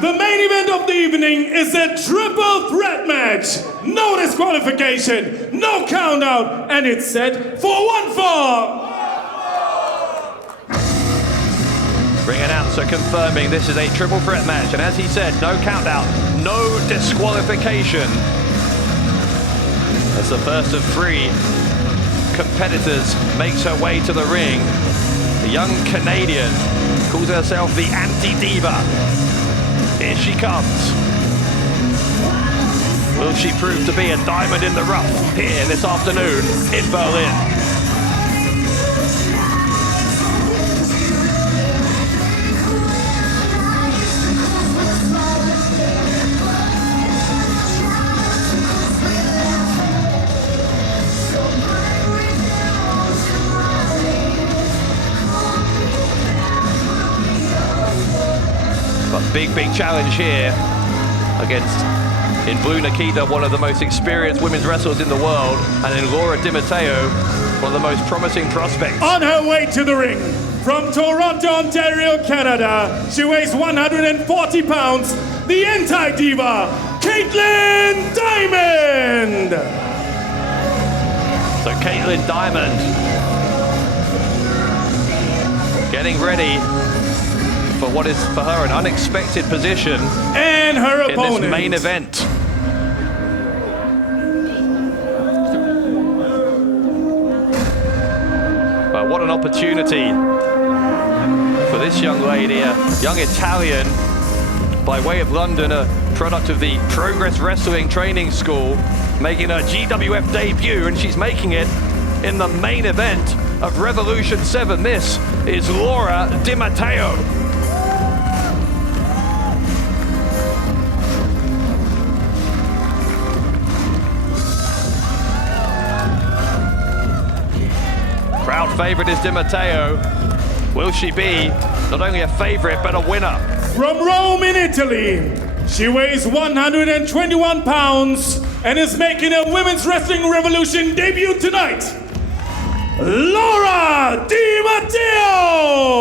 The main event of the evening is a triple threat match. No disqualification, no count out, and it's set for 1 fall. Ring announcer confirming this is a triple threat match, and as he said, no count out, no disqualification. As the first of 3 competitors makes her way to the ring, the young Canadian calls herself the anti-diva. Here she comes. Will she prove to be a diamond in the rough here this afternoon in Berlin? Big challenge here against, in Blue Nikita, one of the most experienced women's wrestlers in the world, and in Laura Di Matteo, one of the most promising prospects. On her way to the ring, from Toronto, Ontario, Canada, she weighs 140 pounds, the anti-diva, Kaitlin Diemond! So Kaitlin Diemond getting ready for what is for her an unexpected position and her opponent in this main event. But what an opportunity for this young lady, a young Italian by way of London, a product of the Progress Wrestling Training School, making her GWF debut, and she's making it in the main event of Revolution 7. This is Laura Di Matteo. Crowd favorite is Di Matteo. Will she be not only a favorite, but a winner? From Rome in Italy, she weighs 121 pounds and is making a Women's Wrestling Revolution debut tonight, Laura Di Matteo!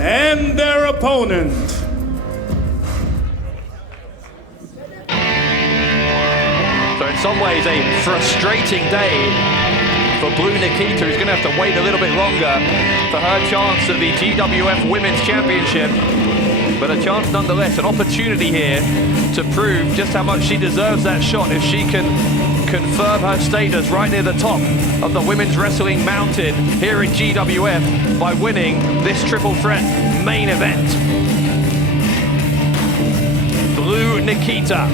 And their opponent, in some ways a frustrating day for Blue Nikita, who's going to have to wait a little bit longer for her chance at the GWF Women's Championship. But a chance nonetheless, an opportunity here to prove just how much she deserves that shot if she can confirm her status right near the top of the women's wrestling mountain here in GWF by winning this triple threat main event. Blue Nikita,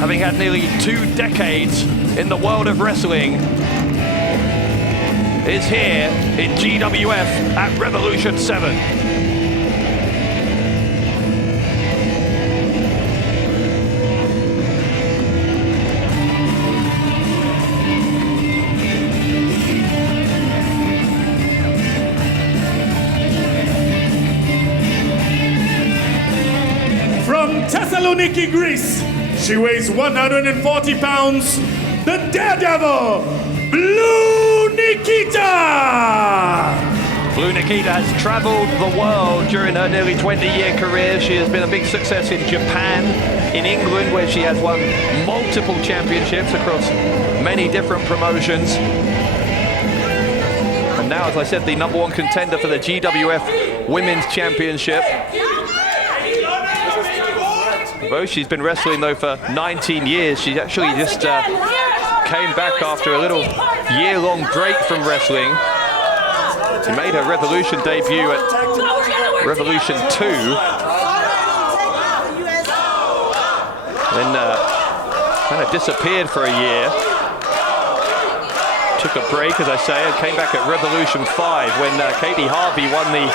having had nearly 2 decades in the world of wrestling, is here in GWF at Revolution 7. From Thessaloniki, Greece, she weighs 140 pounds, the Daredevil, Blue Nikita! Blue Nikita has traveled the world during her nearly 20-year career. She has been a big success in Japan, in England, where she has won multiple championships across many different promotions. And now, as I said, the #1 contender for the GWF Women's Championship. Well, she's been wrestling though for 19 years. She actually just came back after a little year-long break from wrestling. She made her Revolution debut at Revolution 2. Then kind of disappeared for a year. Took a break, as I say, and came back at Revolution 5 when Katie Harvey won the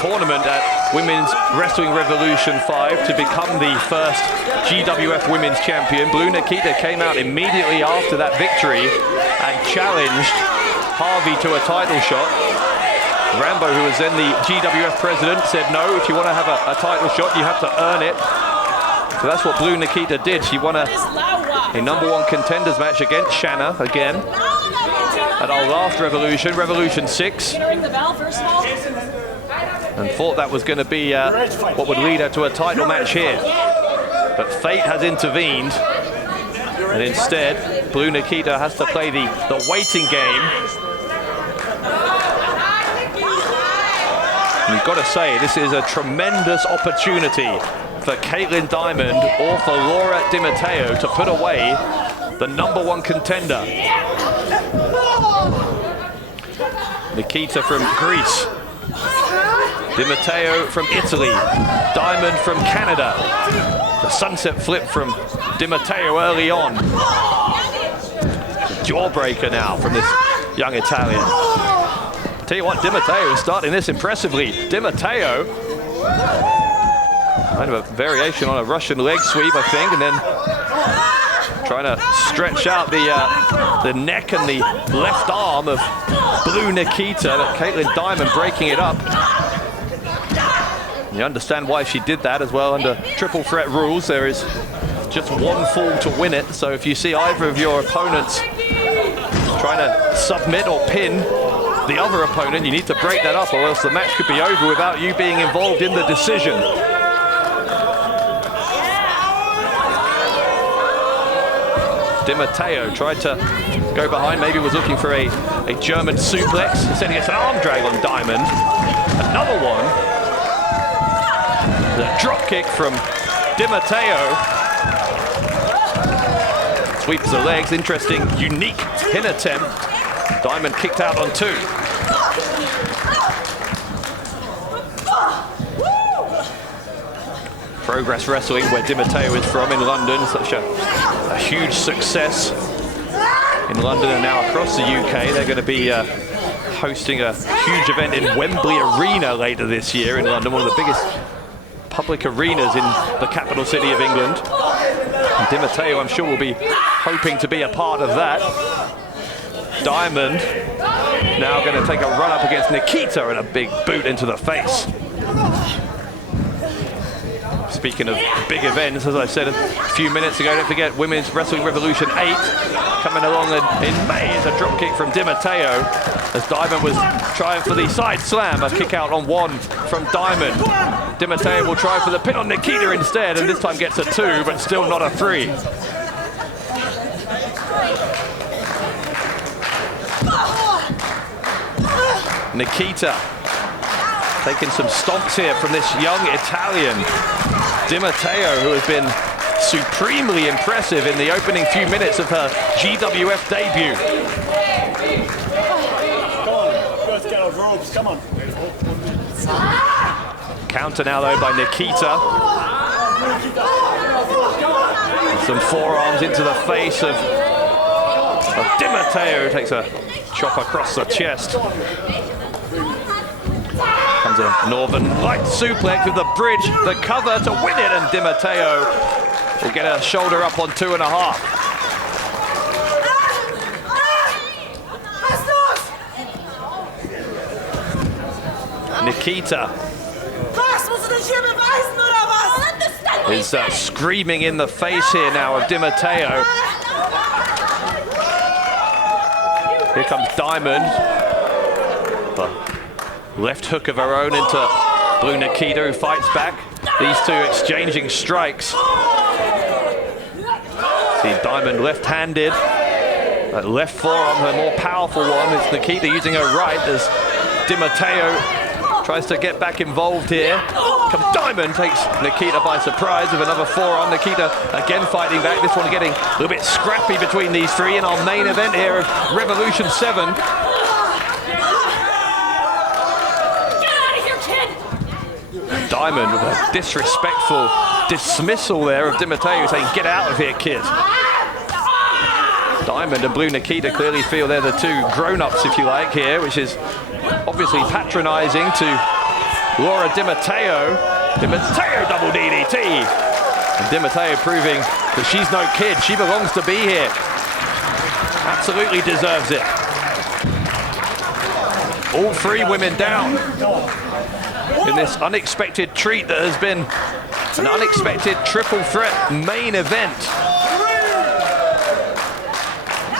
tournament at Women's Wrestling Revolution 5 to become the first GWF Women's Champion. Blue Nikita came out immediately after that victory and challenged Harvey to a title shot. Rambo, who was then the GWF president, said no, if you want to have a title shot, you have to earn it. So that's what Blue Nikita did. She won a a #1 contenders match against Shanna again at our last Revolution, Revolution 6. And thought that was going to be what would lead her to a title match here. But fate has intervened. And instead, Blue Nikita has to play the waiting game. And you've got to say, this is a tremendous opportunity for Kaitlin Diemond or for Laura Di Matteo to put away the #1 contender. Nikita from Greece. Di Matteo from Italy. Diemond from Canada. The sunset flip from Di Matteo early on. Jawbreaker now from this young Italian. Tell you what, Di Matteo is starting this impressively. Di Matteo, kind of a variation on a Russian leg sweep, I think, and then trying to stretch out the neck and the left arm of Blue Nikita. But Kaitlin Diemond breaking it up. You understand why she did that as well. Under triple threat rules, there is just one fall to win it. So if you see either of your opponents trying to submit or pin the other opponent, you need to break that up, or else the match could be over without you being involved in the decision. Di Matteo tried to go behind, maybe was looking for a German suplex. Instead he gets an arm drag on Diemond. Another one. The drop kick from Di Matteo. Sweeps the legs, interesting, unique pin attempt. Diemond kicked out on 2. Progress Wrestling, where Di Matteo is from in London, such a huge success in London and now across the UK. They're going to be hosting a huge event in Wembley Arena later this year in London, one of the biggest public arenas in the capital city of England. And Di Matteo, I'm sure, will be hoping to be a part of that. Diemond now going to take a run up against Nikita and a big boot into the face. Speaking of big events, as I said a few minutes ago, don't forget Women's Wrestling Revolution 8 coming along in May is a dropkick from Di Matteo as Diemond was trying for the side slam, a kick out on 1 from Diemond. Di Matteo will try for the pin on Nikita instead, and this time gets a 2, but still not a 3. Nikita taking some stomps here from this young Italian. Di Matteo, who has been supremely impressive in the opening few minutes of her GWF debut. Come on, let's get our ropes, come on. Counter now though by Nikita. Some forearms into the face of Di Matteo, who takes a chop across the chest. Comes a Northern Light suplex with the bridge, the cover to win it, and Di Matteo will get a shoulder up on 2.5. Nikita is screaming in the face here now of Di Matteo. Here comes Diemond. Left hook of her own into Blue Nikita, who fights back. These two exchanging strikes. See Diemond left-handed. That left forearm, her more powerful one. It's Nikita using her right as Di Matteo tries to get back involved here. Comes Diemond, takes Nikita by surprise with another forearm. Nikita again fighting back. This one getting a little bit scrappy between these three in our main event here of Revolution 7. Diemond with a disrespectful dismissal there of Di Matteo, saying, "Get out of here, kid." Diemond and Blue Nikita clearly feel they're the two grown-ups, if you like, here, which is obviously patronizing to Laura Di Matteo. Di Matteo double DDT. And Di Matteo proving that she's no kid. She belongs to be here. Absolutely deserves it. All 3 women down in this unexpected treat that has been an unexpected triple threat main event.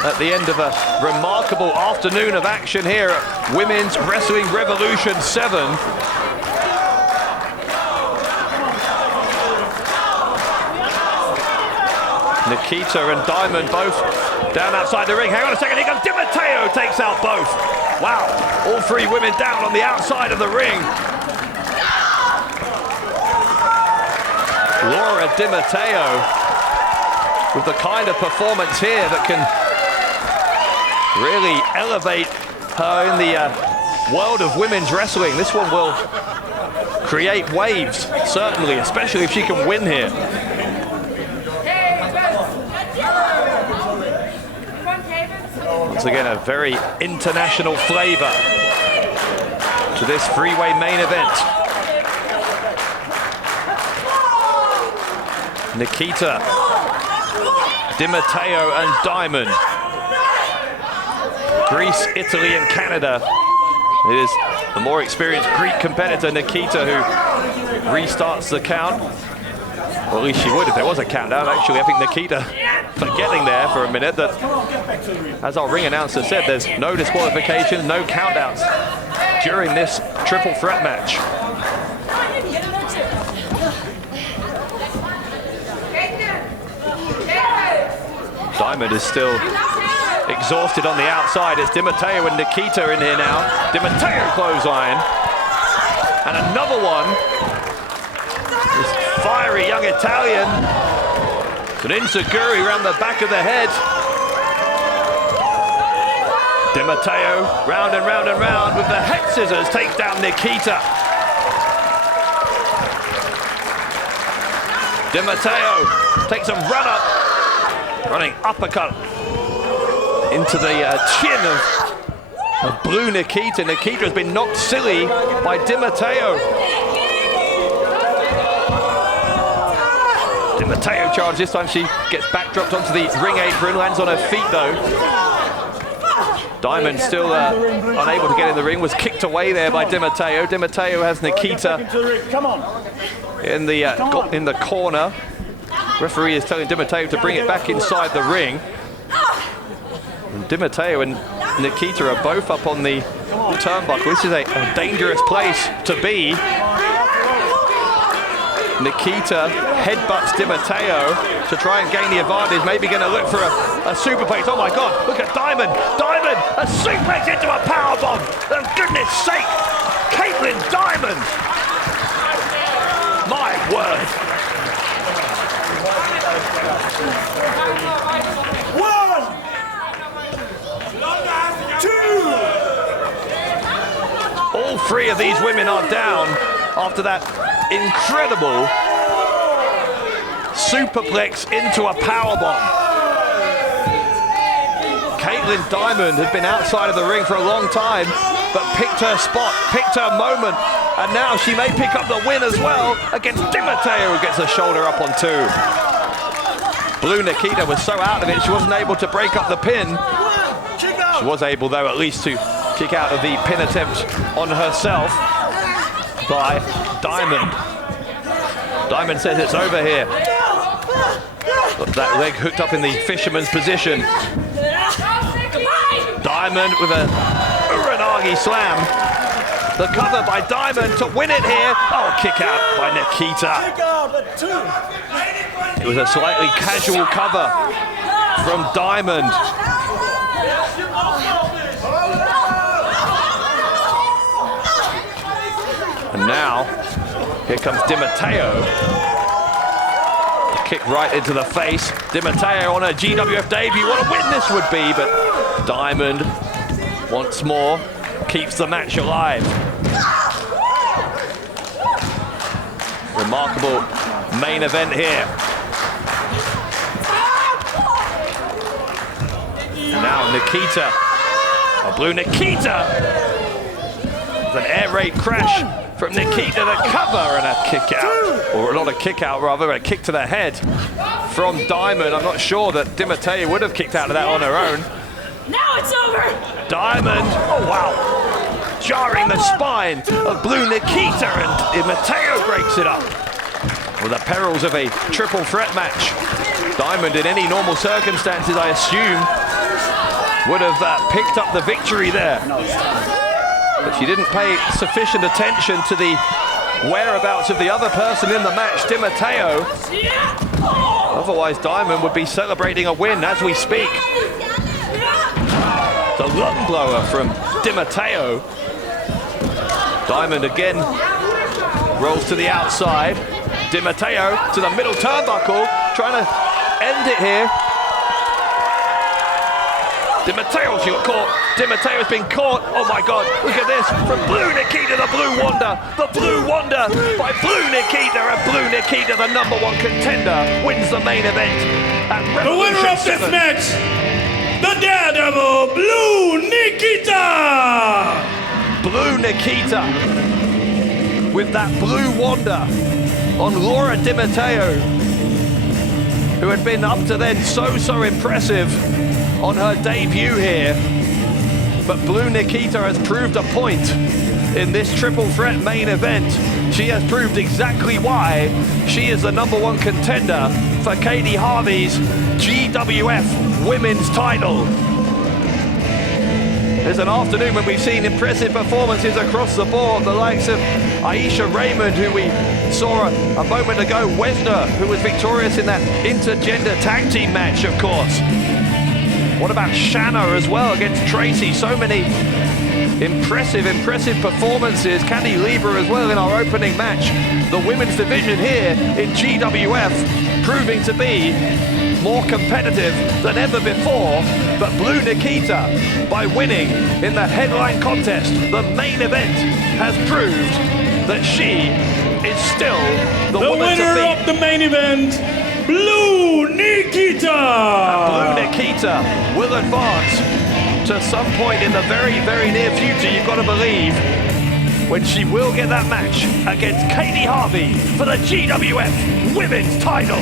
at the end of a remarkable afternoon of action here at Women's Wrestling Revolution 7. Nikita and Diemond both down outside the ring. Hang on a second, here comes Di Matteo, takes out both. Wow, all three women down on the outside of the ring. Laura Di Matteo with the kind of performance here that can really elevate her in the world of women's wrestling. This one will create waves, certainly, especially if she can win here. Once again, a very international flavor to this three-way main event. Nikita, Di Matteo and Diemond. Greece, Italy and Canada. It is the more experienced Greek competitor, Nikita, who restarts the count. Or at least she would if there was a countdown. Actually, I think Nikita forgetting there for a minute that, as our ring announcer said, there's no disqualification, no countdowns during this triple threat match. Diemond is still exhausted on the outside. It's Di Matteo and Nikita in here now. Di Matteo clothesline. And another one. This fiery young Italian. It's an enziguri around the back of the head. Di Matteo round and round and round with the head scissors, takes down Nikita. Di Matteo takes a run up. Running uppercut into the chin of Blue Nikita. Nikita has been knocked silly by Di Matteo. Di Matteo charge this time. She gets backdropped onto the ring apron, lands on her feet though. Diemond still unable to get in the ring, was kicked away there by Di Matteo. Di Matteo has Nikita in the corner. Referee is telling Di Matteo to bring it back inside the ring. And Di Matteo and Nikita are both up on the turnbuckle. This is a dangerous place to be. Nikita headbutts Di Matteo to try and gain the advantage. Maybe going to look for a superplex. Oh my God, look at Diemond. Diemond, a suplex into a powerbomb. For goodness sake, Kaitlin Diemond. My word. 1, 2. All three of these women are down after that incredible superplex into a powerbomb. Kaitlin Diemond had been outside of the ring for a long time, but picked her spot, picked her moment, and now she may pick up the win as well against Di Matteo, who gets her shoulder up on two. Blue Nikita was so out of it, she wasn't able to break up the pin. She was able, though, at least to kick out of the pin attempt on herself by Diemond. Diemond says it's over here. Got that leg hooked up in the fisherman's position. Diemond with a Uranagi slam. The cover by Diemond to win it here. Oh, kick out by Nikita. It was a slightly casual cover from Diemond. And now, here comes Di Matteo. Kick right into the face. Di Matteo on her GWF debut. What a win this would be, but Diemond once more keeps the match alive. Remarkable main event here. Now Nikita, Blue Nikita, with an air raid crash from Nikita, the cover and a kick out, or not a kick out rather, a kick to the head from Diemond. I'm not sure that Di Matteo would have kicked out of that on her own. Now it's over. Diemond, oh wow, jarring the spine of Blue Nikita, and Di Matteo breaks it up with the perils of a triple threat match. Diemond, in any normal circumstances, I assume, would have picked up the victory there. But she didn't pay sufficient attention to the whereabouts of the other person in the match, Di Matteo. Otherwise, Diemond would be celebrating a win as we speak. The lung blower from Di Matteo. Diemond again rolls to the outside. Di Matteo to the middle turnbuckle, trying to end it here. Di Matteo, she got caught. Di Matteo's been caught. Oh my God, look at this. From Blue Nikita, the Blue Wonder. The Blue Wonder by Blue Nikita. And Blue Nikita, the #1 contender, wins the main event at The winner of this match, the Daredevil, Blue Nikita! Blue Nikita with that Blue Wonder on Laura Di Matteo, who had been up to then so impressive on her debut here. But Blue Nikita has proved a point in this triple threat main event. She has proved exactly why she is the #1 contender for Katie Harvey's GWF women's title. There's an afternoon when we've seen impressive performances across the board, the likes of Aisha Raymond, who we saw a moment ago, Wesner, who was victorious in that intergender tag team match, of course. What about Shanna as well against Tracy? So many impressive performances. Candy Lieber as well in our opening match. The women's division here in GWF proving to be more competitive than ever before. But Blue Nikita, by winning in the headline contest, the main event, has proved that she is still the woman to winner beat. of the main event, Blue Nikita! Blue Nikita will advance to some point in the very near future, you've got to believe, when she will get that match against Katie Harvey for the GWF Women's title.